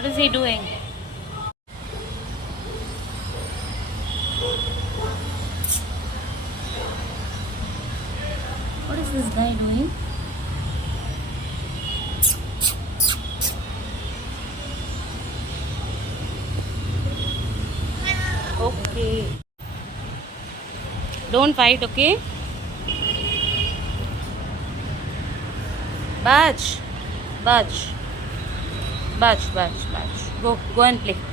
What is he doing? What is this guy doing? Okay. Don't fight, okay? Baj. Baj. Baj, Baj, Baj. Go and play.